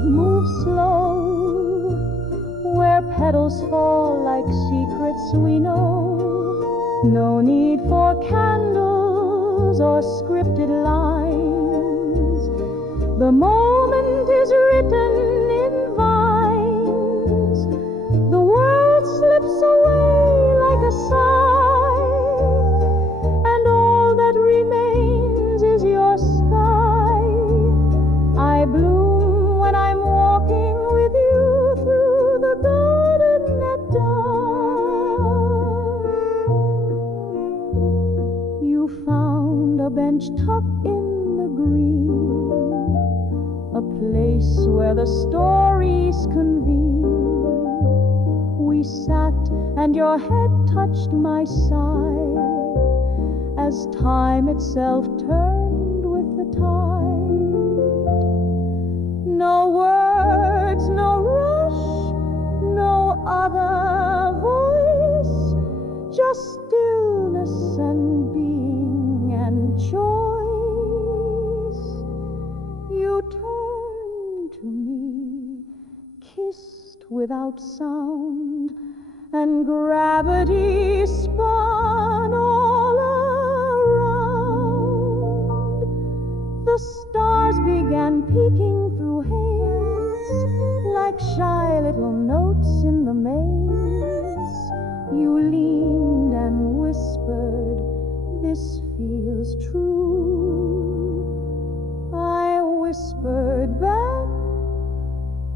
love moves slow, where petals fall like secrets we know. No need for candles or scripted lines. The moment is written in vines. The world slips away like a sigh, and all that remains is your sky. I bloom when I'm walking with you through the garden at dawn. You found a bench tucked in the green, a place where the stories convene. We sat and your head touched my side as time itself turned with the tide. No words, no rush, no other voice, just stillness and being and choice. You turned to me, kissed without sound, and gravity spun all around. The stars began peeking through haze, like shy little notes in the maze. You leaned and whispered, "This feels true." I whispered back,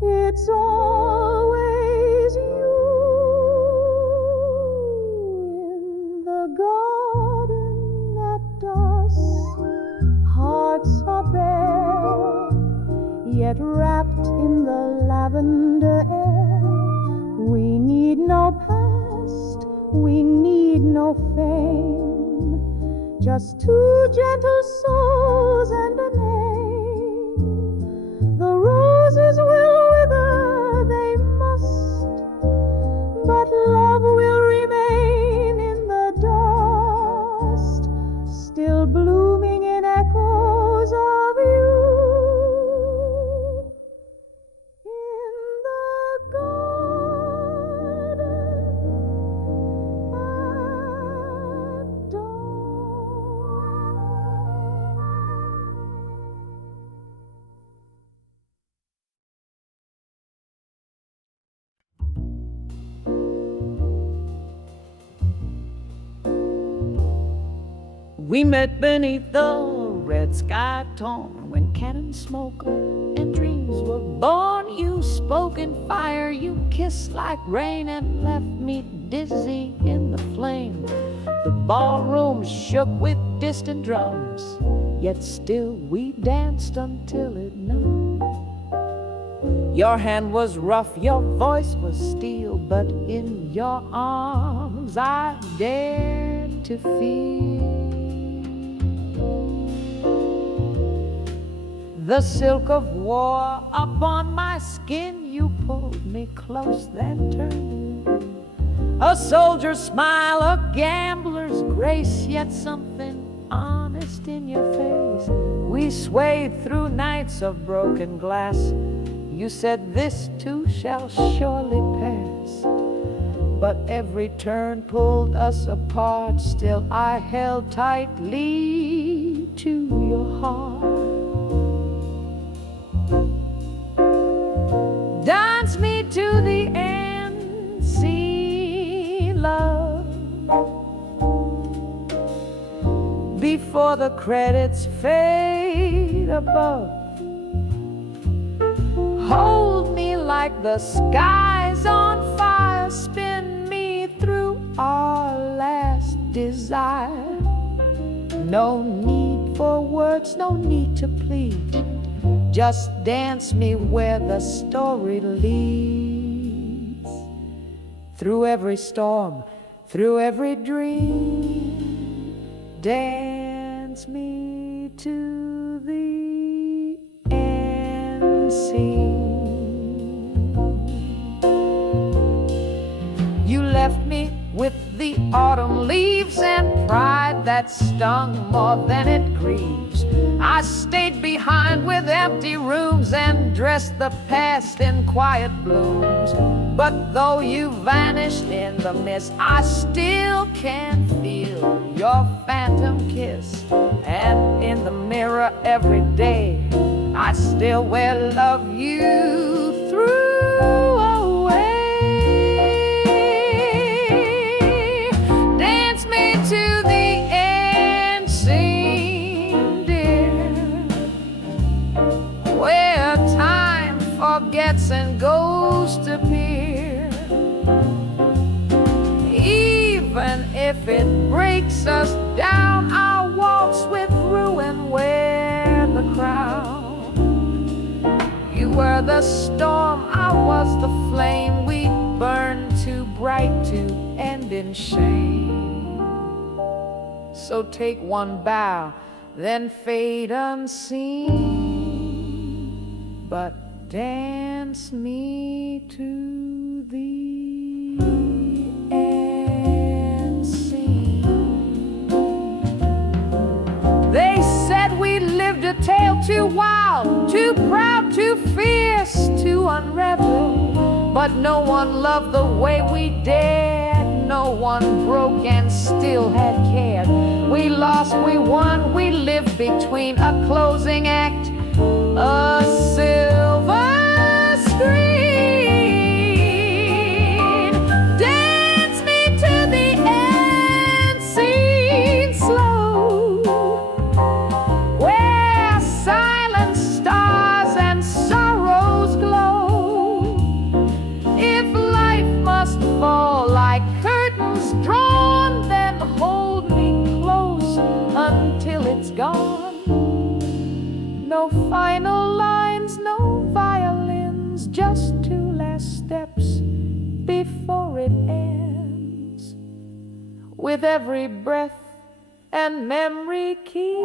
"It's always you." In the garden at dusk, hearts are bare, yet wrapped in the lavender air. We need no past, we need no fame, just two gentle souls and a name. The roses will wither, they must, but love will remain in the dust, still blooming in echoes of you. In the garden at dawn. We met beneath the red sky torn, when cannon smoke and dreams were born. You spoke in fire, you kissed like rain, and left me dizzy in the flame. The ballroom shook with distant drums, yet still we danced until it numb. Your hand was rough, your voice was steel, but in your arms I dared to feel the silk of war upon my skin. You pulled me close, then turned. A soldier's smile, a gambler's grace, yet something honest in your face. We swayed through nights of broken glass. You said this too shall surely pass. But every turn pulled us apart. Still I held tightly to your heart. Dance me to the end, see love, before the credits fade above. Hold me like the sky's on fire, spin me through our last desire. No need for words, no need to plead. Just dance me where the story leads. Through every storm, through every dream, dance me to the end scene. You left me with the autumn leaves and pride that stung more than it grieves. I stayed behind with empty rooms and dressed the past in quiet blooms. But though you vanished in the mist, I still can feel your phantom kiss. And in the mirror every day, I still will love you through away. Dance me to the end scene, dear, where time forgets and ghosts appear. Even if it breaks us down, I'll waltz with you and wear the crown. You were the storm, I was the flame. We burned too bright to end in shame. So take one bow, then fade unseen, but dance me to the end scene. They said we lived a tale too wild, too proud, too fierce, to unravel. But no one loved the way we dared. No one broke and still had cared. We lost, we won, we lived between a closing act, a silver screen. Dance me to the end scene slow, where silent stars and sorrows glow. If life must fall like curtains drawn, then hold me close until it's gone. No final lines, no violins, just two last steps before it ends. With every breath and memory key,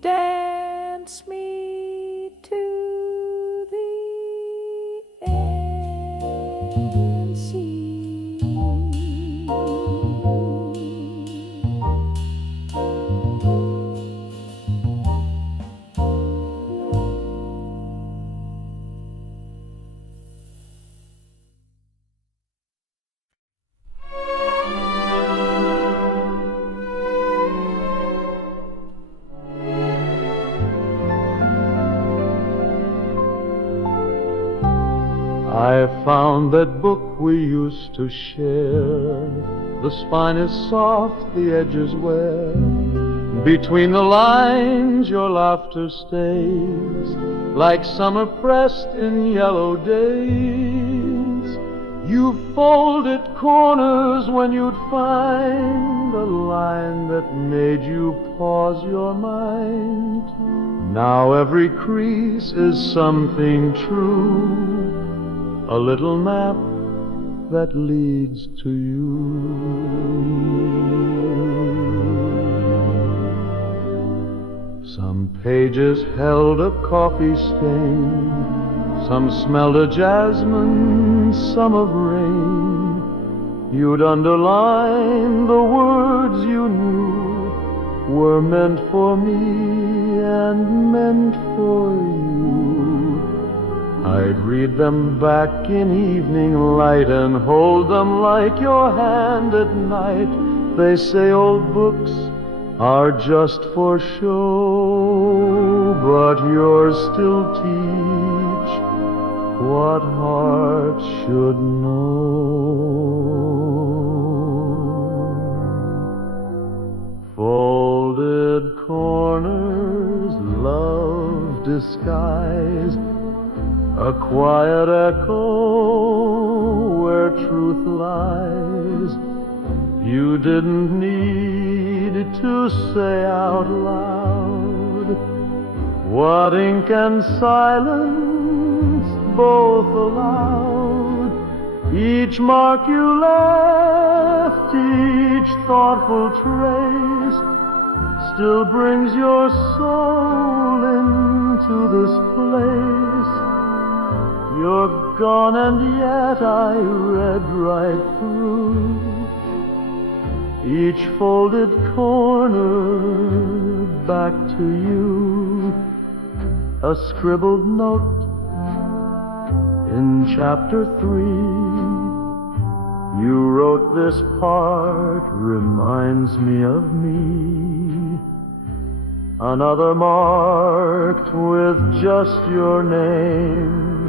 dance me to the end scene. I found that book we used to share. The spine is soft, the edges wear. Between the lines your laughter stays, like summer pressed in yellow days. You folded corners when you'd find a line that made you pause your mind. Now every crease is something true, a little map that leads to you. Some pages held a coffee stain, some smelled of jasmine, some of rain. You'd underline the words you knew were meant for me and meant for you. I'd read them back in evening light and hold them like your hand at night. They say old books are just for show, but yours still teach what hearts should know. Folded corners, love disguised, a quiet echo where truth lies. You didn't need to say out loud what ink and silence both allowed. Each mark you left, each thoughtful trace, still brings your soul into this place. Your gone and yet I read right through each folded corner back to you. A scribbled note in chapter 3. You wrote, this part reminds me of me. Another marked with just your name.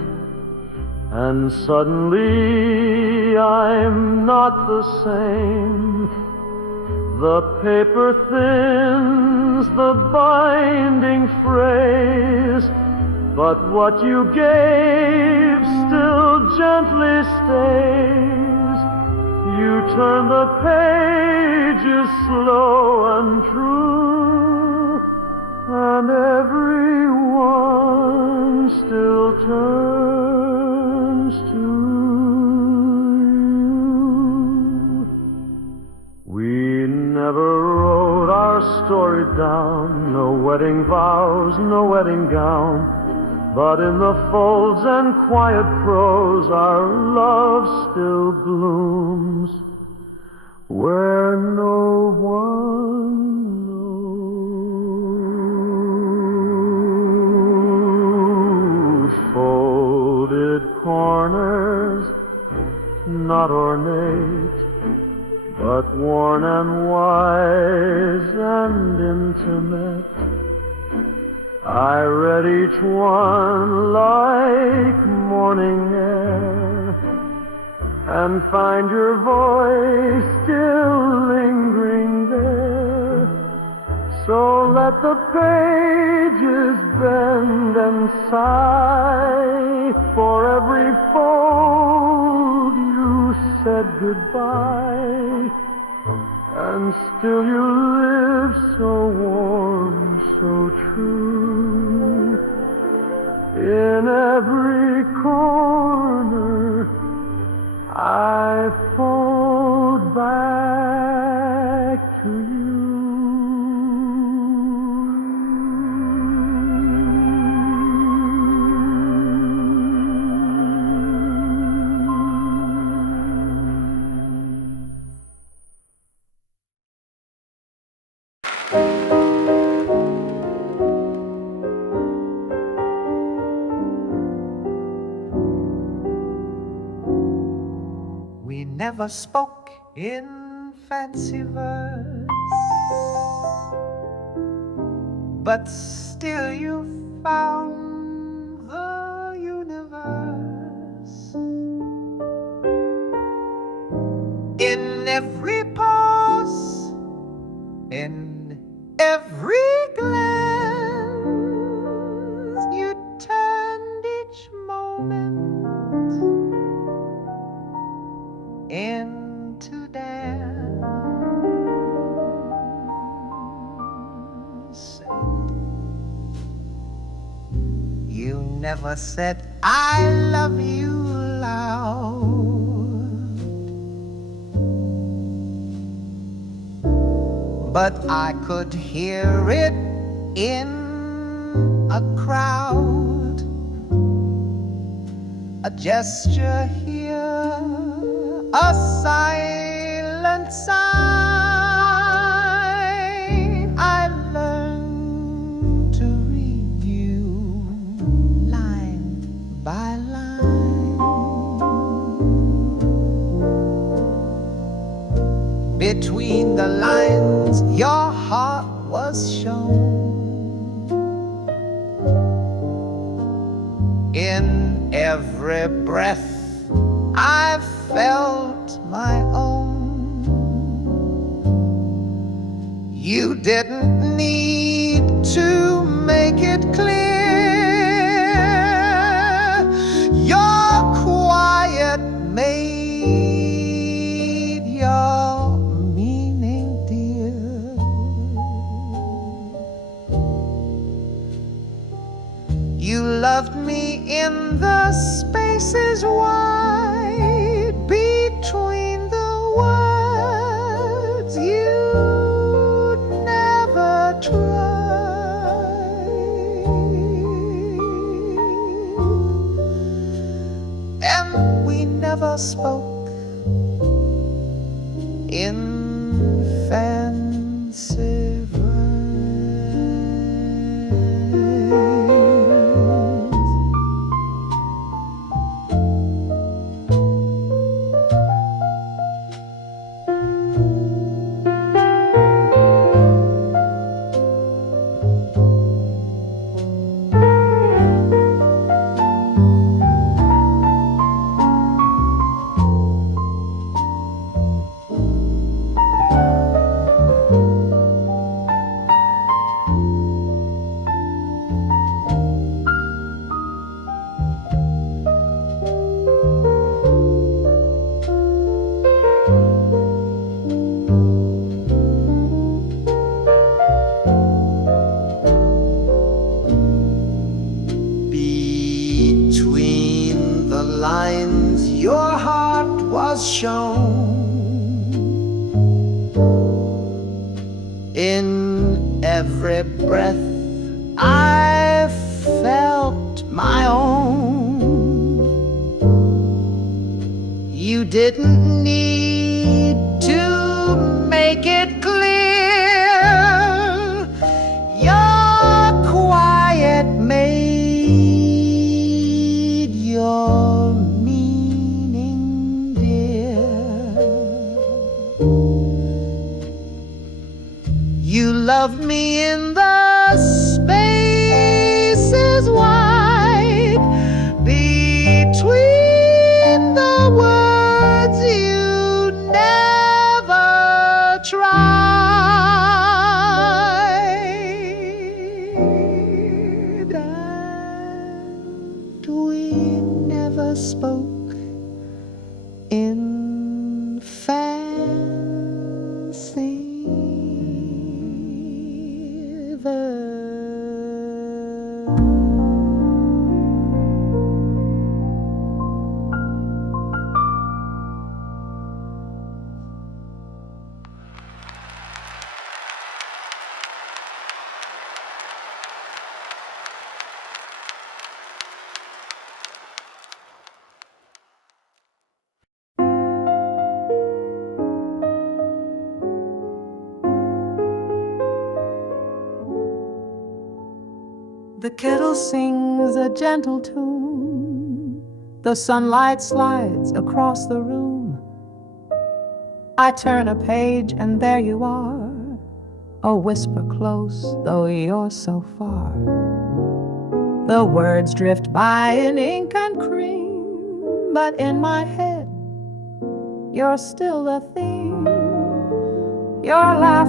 And suddenly I'm not the same. The paper thins, the binding frays, but what you gave still gently stays. You turn the pages slow and true, and everyone still turns to you. We never wrote our story down, no wedding vows, no wedding gown, but in the folds and quiet prose our love still blooms where no one knows. Folded corners, not ornate, but worn and wise and intimate. I read each one like morning air, and find your voice still lingering there. So let the pages bend and sigh for every fold you said goodbye. And still you live so warm, so true. In every corner I fold back to you. We never spoke in fancy verse, but still you found the universe in every pause, in every glance. You turned each moment into dance. You never said I love you loud, but I could hear it in a crowd. A gesture here, a silent sign. I learned to read you line by line. Between the lines, your heart was shown. In every breath I felt my own. You didn't need to make it clear. Your quiet made your meaning dear. You loved me in the spaces wide between the words. You never tried. in fancy between the lines your heart was shown. In every breath I felt my own. You didn't need to make it clear. Your quiet made your meaning dear. You loved me in the spaces wide between the words you never tried, and we never spoke in fancy The kettle sings a gentle tune. The sunlight slides across the room. I turn a page and there you are, a whisper close, though you're so far. The words drift by in ink and cream, but in my head, you're still the theme. Your laughter